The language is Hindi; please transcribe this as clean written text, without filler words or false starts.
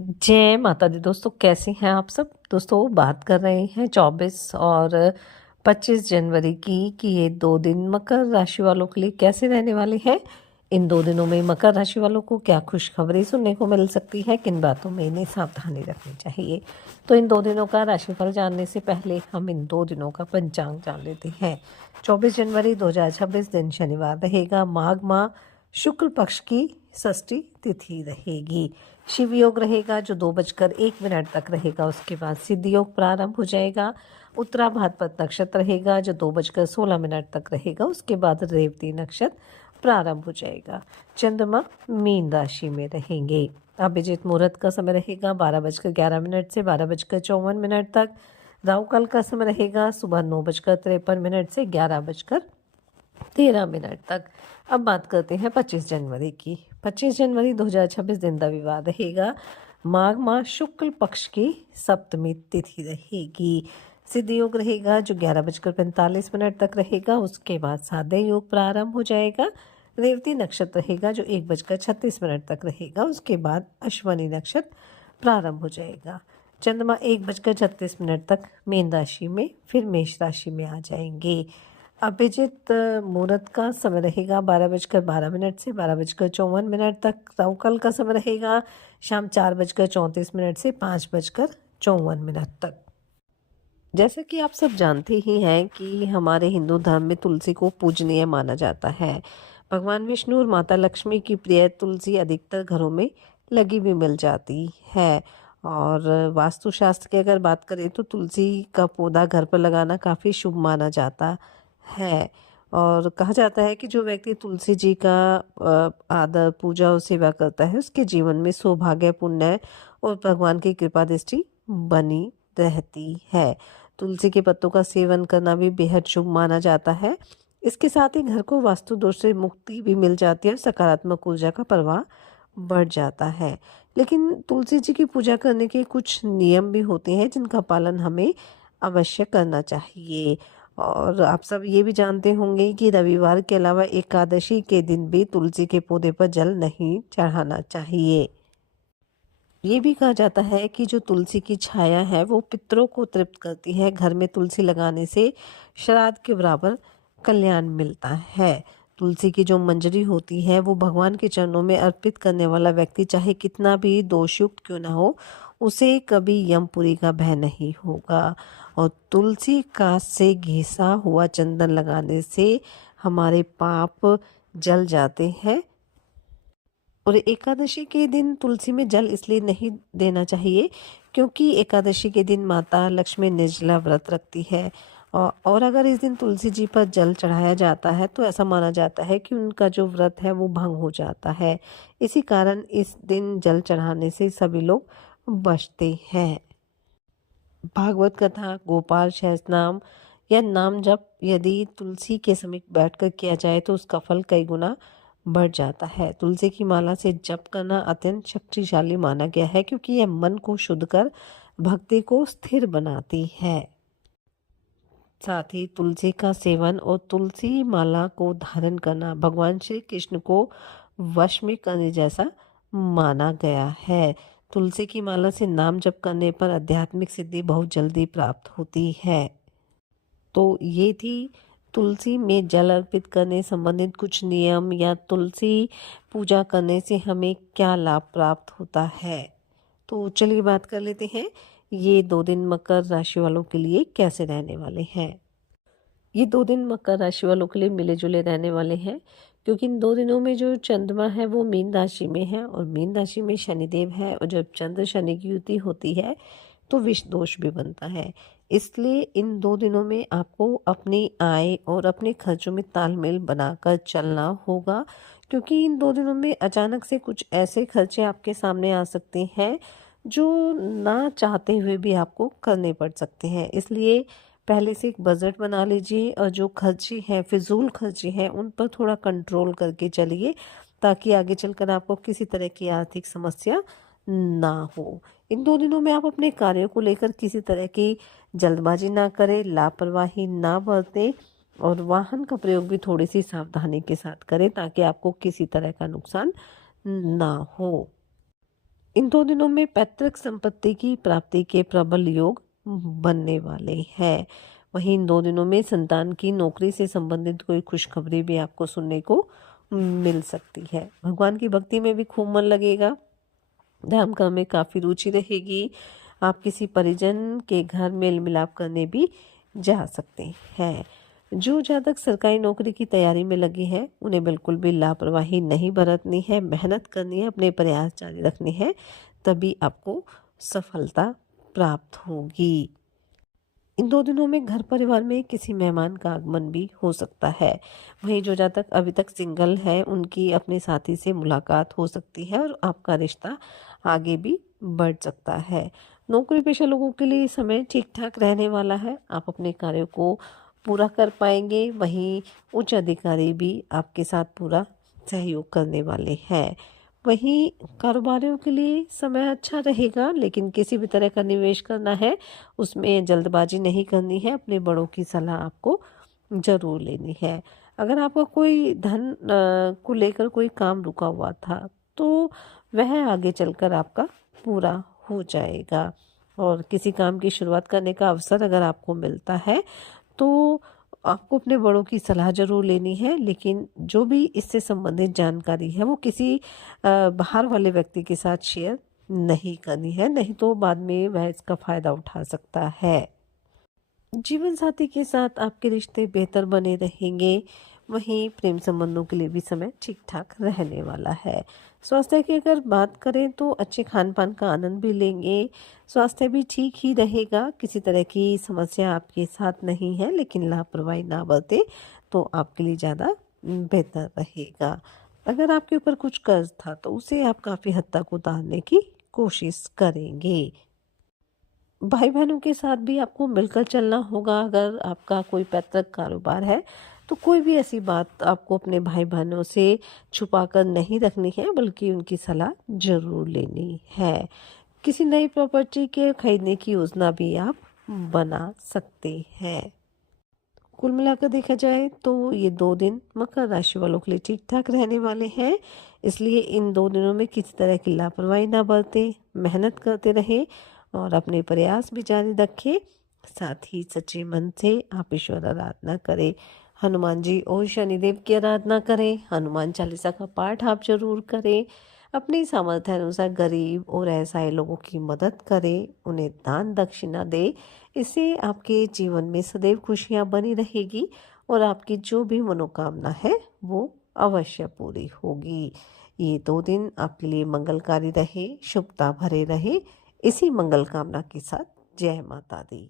जय माता दी दोस्तों, कैसे हैं आप सब। दोस्तों बात कर रहे हैं 24 और 25 जनवरी की कि ये 2 दिन मकर राशि वालों के लिए कैसे रहने वाले हैं। इन 2 दिनों में मकर राशि वालों को क्या खुशखबरी सुनने को मिल सकती है, किन बातों में इन्हें सावधानी रखनी चाहिए। तो इन 2 दिनों का राशिफल जानने से पहले हम इन 2 दिनों का पंचांग जान लेते हैं। 24 जनवरी 2026 दिन शनिवार रहेगा। माघ माह शुक्ल पक्ष की षष्ठी तिथि रहेगी। शिव योग रहेगा जो 2:01 तक रहेगा। उसके बाद सिद्ध योग प्रारंभ हो जाएगा। उत्तरा भाद्रपद नक्षत्र रहेगा जो 2:16 तक रहेगा। उसके बाद रेवती नक्षत्र प्रारंभ हो जाएगा। चंद्रमा मीन राशि में रहेंगे। अभिजीत मुहूर्त का समय रहेगा 12:11 से 12:54 तक। राहु काल का समय रहेगा सुबह 9:53 से 11:13 तक। अब बात करते हैं 25 जनवरी की। 25 जनवरी 2026 दिन रविवार रहेगा। माघ माह शुक्ल पक्ष की सप्तमी तिथि रहेगी। सिद्ध योग रहेगा जो 11:45 तक रहेगा। उसके बाद साध्य योग प्रारंभ हो जाएगा। रेवती नक्षत्र रहेगा जो 1:36 तक रहेगा। उसके बाद अश्वनी नक्षत्र प्रारंभ हो जाएगा। चंद्रमा 1:36 तक मीन राशि में फिर मेष राशि में आ जाएंगे। अभिजित मुहूर्त का समय रहेगा 12:12 से 12:54 तक। राहु काल का समय रहेगा शाम 4:34 से 5:54 तक। जैसा कि आप सब जानते ही हैं कि हमारे हिंदू धर्म में तुलसी को पूजनीय माना जाता है। भगवान विष्णु और माता लक्ष्मी की प्रिय तुलसी अधिकतर घरों में लगी भी मिल जाती है। और वास्तुशास्त्र की अगर बात करें तो तुलसी का पौधा घर पर लगाना काफ़ी शुभ माना जाता है। और कहा जाता है कि जो व्यक्ति तुलसी जी का आदर पूजा और सेवा करता है उसके जीवन में सौभाग्य पुण्य और भगवान की कृपा दृष्टि बनी रहती है। तुलसी के पत्तों का सेवन करना भी बेहद शुभ माना जाता है। इसके साथ ही घर को वास्तु दोष से मुक्ति भी मिल जाती है और सकारात्मक ऊर्जा का प्रवाह बढ़ जाता है। लेकिन तुलसी जी की पूजा करने के कुछ नियम भी होते हैं जिनका पालन हमें अवश्य करना चाहिए। और आप सब ये भी जानते होंगे कि रविवार के अलावा एकादशी के दिन भी तुलसी के पौधे पर जल नहीं चढ़ाना चाहिए। ये भी कहा जाता है कि जो तुलसी की छाया है वो पितरों को तृप्त करती है। घर में तुलसी लगाने से श्राद्ध के बराबर कल्याण मिलता है। तुलसी की जो मंजरी होती है वो भगवान के चरणों में अर्पित करने वाला व्यक्ति चाहे कितना भी दोषयुक्त क्यों ना हो, उसे कभी यमपुरी का भय नहीं होगा। और तुलसी का से घिसा हुआ चंदन लगाने से हमारे पाप जल जाते हैं। और एकादशी के दिन तुलसी में जल इसलिए नहीं देना चाहिए क्योंकि एकादशी के दिन माता लक्ष्मी निर्जला व्रत रखती है। और अगर इस दिन तुलसी जी पर जल चढ़ाया जाता है तो ऐसा माना जाता है कि उनका जो व्रत है वो भंग हो जाता है। इसी कारण इस दिन जल चढ़ाने से सभी लोग बचते हैं। भागवत कथा, गोपाल सहस्त्रनाम या नाम जप यदि तुलसी के समीप बैठकर किया जाए तो उसका फल कई गुना बढ़ जाता है। तुलसी की माला से जप करना अत्यंत शक्तिशाली माना गया है क्योंकि यह मन को शुद्ध कर भक्ति को स्थिर बनाती है। साथ ही तुलसी का सेवन और तुलसी माला को धारण करना भगवान श्री कृष्ण को वश में करने जैसा माना गया है। तुलसी की माला से नाम जप करने पर आध्यात्मिक सिद्धि बहुत जल्दी प्राप्त होती है। तो ये थी तुलसी में जल अर्पित करने संबंधित कुछ नियम या तुलसी पूजा करने से हमें क्या लाभ प्राप्त होता है। तो चलिए बात कर लेते हैं ये 2 दिन मकर राशि वालों के लिए कैसे रहने वाले हैं। ये 2 दिन मकर राशि वालों के लिए मिले जुले रहने वाले हैं क्योंकि इन 2 दिनों में जो चंद्रमा है वो मीन राशि में है और मीन राशि में शनिदेव है। और जब चंद्र शनि की युति होती है तो विष दोष भी बनता है। इसलिए इन 2 दिनों में आपको अपनी आय और अपने खर्चों में तालमेल बनाकर चलना होगा क्योंकि इन 2 दिनों में अचानक से कुछ ऐसे खर्चे आपके सामने आ सकते हैं जो ना चाहते हुए भी आपको करने पड़ सकते हैं। इसलिए पहले से एक बजट बना लीजिए और जो खर्चे हैं, फिजूल खर्चे हैं, उन पर थोड़ा कंट्रोल करके चलिए ताकि आगे चलकर आपको किसी तरह की आर्थिक समस्या ना हो। इन 2 दिनों में आप अपने कार्यों को लेकर किसी तरह की जल्दबाजी ना करें, लापरवाही ना बरतें और वाहन का प्रयोग भी थोड़ी सी सावधानी के साथ करें ताकि आपको किसी तरह का नुकसान ना हो। इन 2 दिनों में पैतृक संपत्ति की प्राप्ति के प्रबल योग बनने वाले हैं। वहीं इन 2 दिनों में संतान की नौकरी से संबंधित कोई खुशखबरी भी आपको सुनने को मिल सकती है। भगवान की भक्ति में भी खूब मन लगेगा। धर्म कर्म में काफ़ी रुचि रहेगी। आप किसी परिजन के घर मेल मिलाप करने भी जा सकते हैं। जो जातक सरकारी नौकरी की तैयारी में लगे हैं उन्हें बिल्कुल भी लापरवाही नहीं बरतनी है, मेहनत करनी है, अपने प्रयास जारी रखने हैं, तभी आपको सफलता प्राप्त होगी। इन 2 दिनों में घर परिवार में किसी मेहमान का आगमन भी हो सकता है। वहीं जो जातक अभी तक सिंगल है उनकी अपने साथी से मुलाकात हो सकती है और आपका रिश्ता आगे भी बढ़ सकता है। नौकरी पेशा लोगों के लिए समय ठीक ठाक रहने वाला है। आप अपने कार्यों को पूरा कर पाएंगे। वहीं उच्च अधिकारी भी आपके साथ पूरा सहयोग करने वाले हैं। वहीं कारोबारियों के लिए समय अच्छा रहेगा, लेकिन किसी भी तरह का निवेश करना है उसमें जल्दबाजी नहीं करनी है। अपने बड़ों की सलाह आपको ज़रूर लेनी है। अगर आपका कोई धन को लेकर कोई काम रुका हुआ था तो वह आगे चलकर आपका पूरा हो जाएगा। और किसी काम की शुरुआत करने का अवसर अगर आपको मिलता है तो आपको अपने बड़ों की सलाह ज़रूर लेनी है, लेकिन जो भी इससे संबंधित जानकारी है वो किसी बाहर वाले व्यक्ति के साथ शेयर नहीं करनी है, नहीं तो बाद में वह इसका फ़ायदा उठा सकता है। जीवन साथी के साथ आपके रिश्ते बेहतर बने रहेंगे। वहीं प्रेम संबंधों के लिए भी समय ठीक ठाक रहने वाला है। स्वास्थ्य की अगर बात करें तो अच्छे खान पान का आनंद भी लेंगे। स्वास्थ्य भी ठीक ही रहेगा। किसी तरह की समस्या आपके साथ नहीं है, लेकिन लापरवाही ना बरते तो आपके लिए ज़्यादा बेहतर रहेगा। अगर आपके ऊपर कुछ कर्ज था तो उसे आप काफ़ी हद तक उतारने की कोशिश करेंगे। भाई बहनों के साथ भी आपको मिलकर चलना होगा। अगर आपका कोई पैतृक कारोबार है तो कोई भी ऐसी बात आपको अपने भाई बहनों से छुपा कर नहीं रखनी है, बल्कि उनकी सलाह ज़रूर लेनी है। किसी नई प्रॉपर्टी के खरीदने की योजना भी आप बना सकते हैं। कुल मिलाकर देखा जाए तो ये 2 दिन मकर राशि वालों के लिए ठीक ठाक रहने वाले हैं। इसलिए इन 2 दिनों में किसी तरह की लापरवाही ना बरतें, मेहनत करते रहें और अपने प्रयास भी जारी रखें। साथ ही सच्चे मन से आप ईश्वर आराधना करें। हनुमान जी और शनिदेव की आराधना करें। हनुमान चालीसा का पाठ आप जरूर करें। अपनी सामर्थ्य अनुसार गरीब और असहाय लोगों की मदद करें, उन्हें दान दक्षिणा दें। इससे आपके जीवन में सदैव खुशियाँ बनी रहेगी और आपकी जो भी मनोकामना है वो अवश्य पूरी होगी। ये 2 दिन आपके लिए मंगलकारी रहे, शुभता भरे रहे। इसी मंगल कामना के साथ जय माता दी।